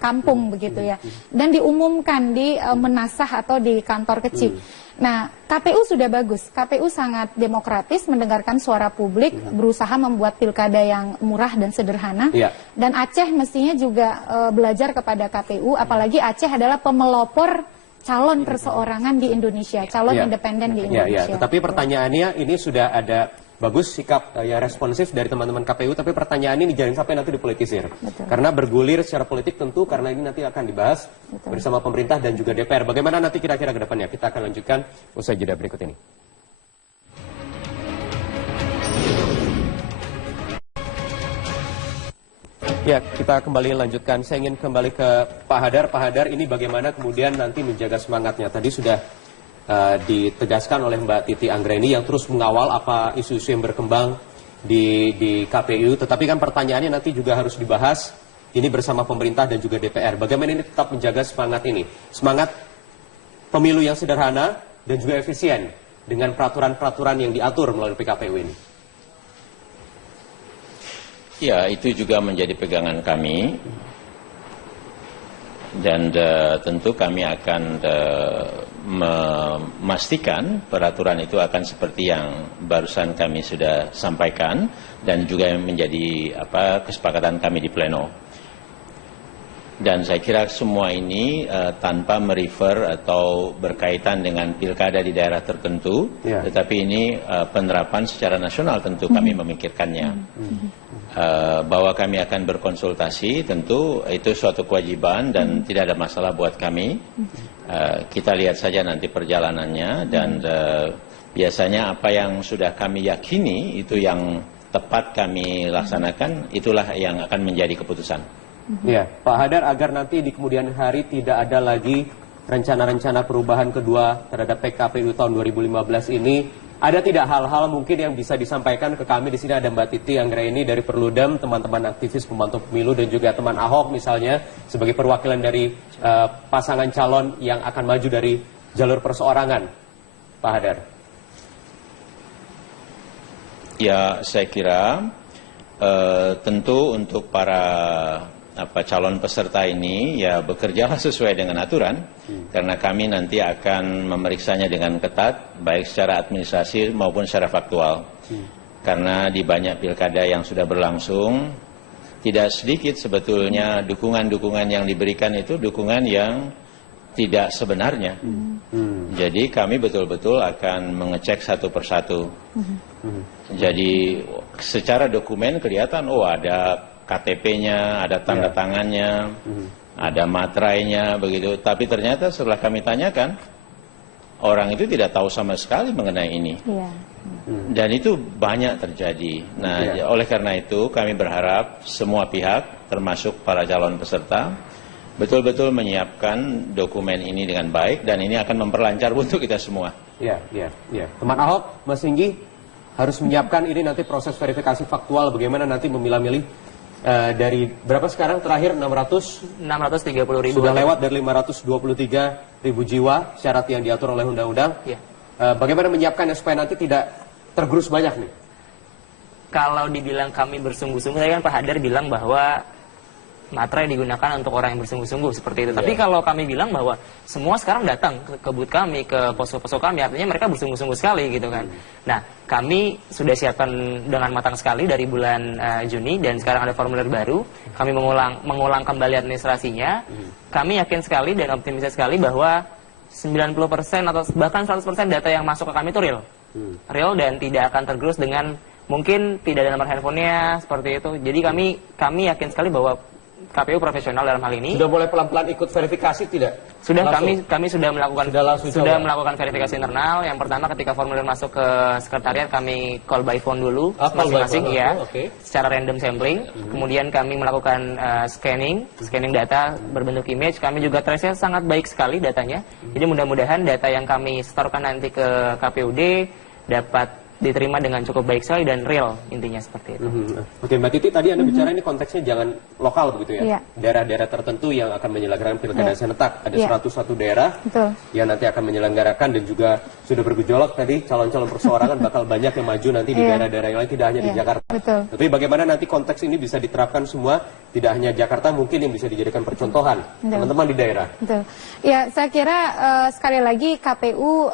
kampung begitu ya. Dan diumumkan di menasah atau di kantor keci. Nah, KPU sudah bagus. KPU sangat demokratis, mendengarkan suara publik, berusaha membuat pilkada yang murah dan sederhana. Dan Aceh mestinya juga belajar kepada KPU, apalagi Aceh adalah pemelopor calon perseorangan di Indonesia, calon independen di Indonesia. Tetapi pertanyaannya ini sudah ada bagus sikap yang responsif dari teman-teman KPU, tapi pertanyaan ini jangan sampai nanti dipolitisir. Karena bergulir secara politik tentu, karena ini nanti akan dibahas bersama pemerintah dan juga DPR. Bagaimana nanti kira-kira ke depannya? Kita akan lanjutkan usai jeda berikut ini. Ya, kita kembali lanjutkan. Saya ingin kembali ke Pak Hadar. Pak Hadar, ini bagaimana kemudian nanti menjaga semangatnya? Tadi sudah ditegaskan oleh Mbak Titi Anggraini yang terus mengawal apa isu-isu yang berkembang di KPU. Tetapi kan pertanyaannya nanti juga harus dibahas ini bersama pemerintah dan juga DPR. Bagaimana ini tetap menjaga semangat ini? Semangat pemilu yang sederhana dan juga efisien dengan peraturan-peraturan yang diatur melalui PKPU ini. Ya, itu juga menjadi pegangan kami. Dan tentu kami akan memastikan peraturan itu akan seperti yang barusan kami sudah sampaikan dan juga menjadi kesepakatan kami di pleno. Dan saya kira semua ini tanpa merefer atau berkaitan dengan pilkada di daerah tertentu, tetapi ini penerapan secara nasional tentu kami memikirkannya. Bahwa kami akan berkonsultasi tentu itu suatu kewajiban dan tidak ada masalah buat kami. Kita lihat saja nanti perjalanannya dan biasanya apa yang sudah kami yakini itu yang tepat kami laksanakan, itulah yang akan menjadi keputusan. Ya, Pak Hadar, agar nanti di kemudian hari tidak ada lagi rencana-rencana perubahan kedua terhadap PKPU tahun 2015 ini, ada tidak hal-hal mungkin yang bisa disampaikan ke kami? Di sini ada Mbak Titi Anggraini dari Perludem, teman-teman aktivis pemantau pemilu dan juga teman Ahok misalnya sebagai perwakilan dari pasangan calon yang akan maju dari jalur perseorangan. Pak Hadar. Ya, saya kira tentu untuk para calon peserta ini ya bekerjalah sesuai dengan aturan, karena kami nanti akan memeriksanya dengan ketat baik secara administrasi maupun secara faktual. Karena di banyak pilkada yang sudah berlangsung tidak sedikit sebetulnya dukungan-dukungan yang diberikan itu dukungan yang tidak sebenarnya. Jadi kami betul-betul akan mengecek satu persatu. Jadi secara dokumen kelihatan, oh ada KTP-nya, ada tanda tangannya, ada materainya, begitu. Tapi ternyata setelah kami tanyakan, orang itu tidak tahu sama sekali mengenai ini. Dan itu banyak terjadi. Nah, oleh karena itu kami berharap semua pihak, termasuk para calon peserta, betul-betul menyiapkan dokumen ini dengan baik, dan ini akan memperlancar untuk kita semua. Teman Ahok, Mas Singgi, harus menyiapkan ini nanti proses verifikasi faktual, bagaimana nanti memilah-milih dari berapa sekarang terakhir 630.000 sudah lewat dari 523.000 jiwa syarat yang diatur oleh undang-undang. Bagaimana menyiapkannya supaya nanti tidak tergerus banyak nih? Kalau dibilang kami bersungguh-sungguh, tadi kan Pak Hadar bilang bahwa materai digunakan untuk orang yang bersungguh-sungguh seperti itu. Tapi kalau kami bilang bahwa semua sekarang datang ke booth kami, ke posko-posko kami, artinya mereka bersungguh-sungguh sekali gitu kan. Nah, kami sudah siapkan dengan matang sekali dari bulan Juni, dan sekarang ada formulir baru. Kami mengulang kembali administrasinya. Kami yakin sekali dan optimis sekali bahwa 90% atau bahkan 100% data yang masuk ke kami itu real. Real dan tidak akan tergerus dengan mungkin tidak ada nomor handphonenya seperti itu. Jadi kami yakin sekali bahwa KPU profesional dalam hal ini. Sudah mulai pelan-pelan ikut verifikasi tidak? Sudah, kami sudah melakukan verifikasi internal. Yang pertama ketika formulir masuk ke sekretariat, kami call by phone dulu masing-masing secara random sampling. Kemudian kami melakukan scanning data berbentuk image. Kami juga trace-nya sangat baik sekali datanya. Jadi mudah-mudahan data yang kami setorkan nanti ke KPUD dapat diterima dengan cukup baik sekali dan real, intinya seperti itu. Oke, Mbak Titi, tadi Anda bicara ini konteksnya jangan lokal begitu ya? Daerah-daerah tertentu yang akan menyelenggarakan pilkada serentak. Ada 101 daerah yang nanti akan menyelenggarakan, dan juga sudah bergejolak tadi calon-calon perseorangan bakal banyak yang maju nanti di daerah-daerah yang lain, tidak hanya di Jakarta. Tapi bagaimana nanti konteks ini bisa diterapkan semua, tidak hanya Jakarta, mungkin yang bisa dijadikan percontohan teman-teman di daerah. Ya, saya kira sekali lagi KPU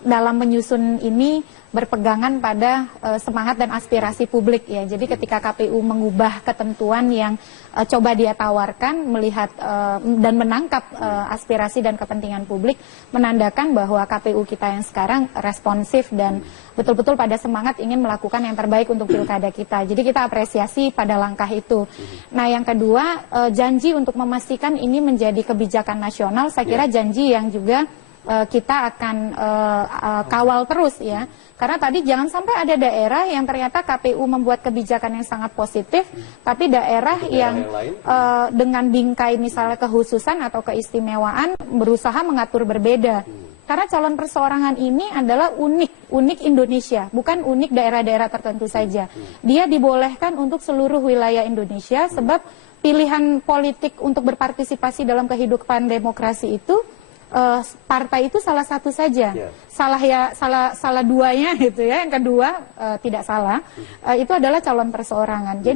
dalam menyusun ini berpegangan pada semangat dan aspirasi publik ya. Jadi ketika KPU mengubah ketentuan yang coba dia tawarkan, melihat dan menangkap aspirasi dan kepentingan publik, menandakan bahwa KPU kita yang sekarang responsif dan betul-betul pada semangat ingin melakukan yang terbaik untuk pilkada kita. Jadi kita apresiasi pada langkah itu. Nah, yang kedua, janji untuk memastikan ini menjadi kebijakan nasional, saya kira janji yang juga kita akan kawal terus ya. Karena tadi jangan sampai ada daerah yang ternyata KPU membuat kebijakan yang sangat positif, tapi daerah yang dengan bingkai misalnya kehususan atau keistimewaan berusaha mengatur berbeda. Karena calon perseorangan ini adalah unik Indonesia, bukan unik daerah-daerah tertentu saja. Dia dibolehkan untuk seluruh wilayah Indonesia, sebab pilihan politik untuk berpartisipasi dalam kehidupan demokrasi itu partai itu salah satu saja, salah duanya gitu ya. Yang kedua tidak salah, itu adalah calon perseorangan. Jadi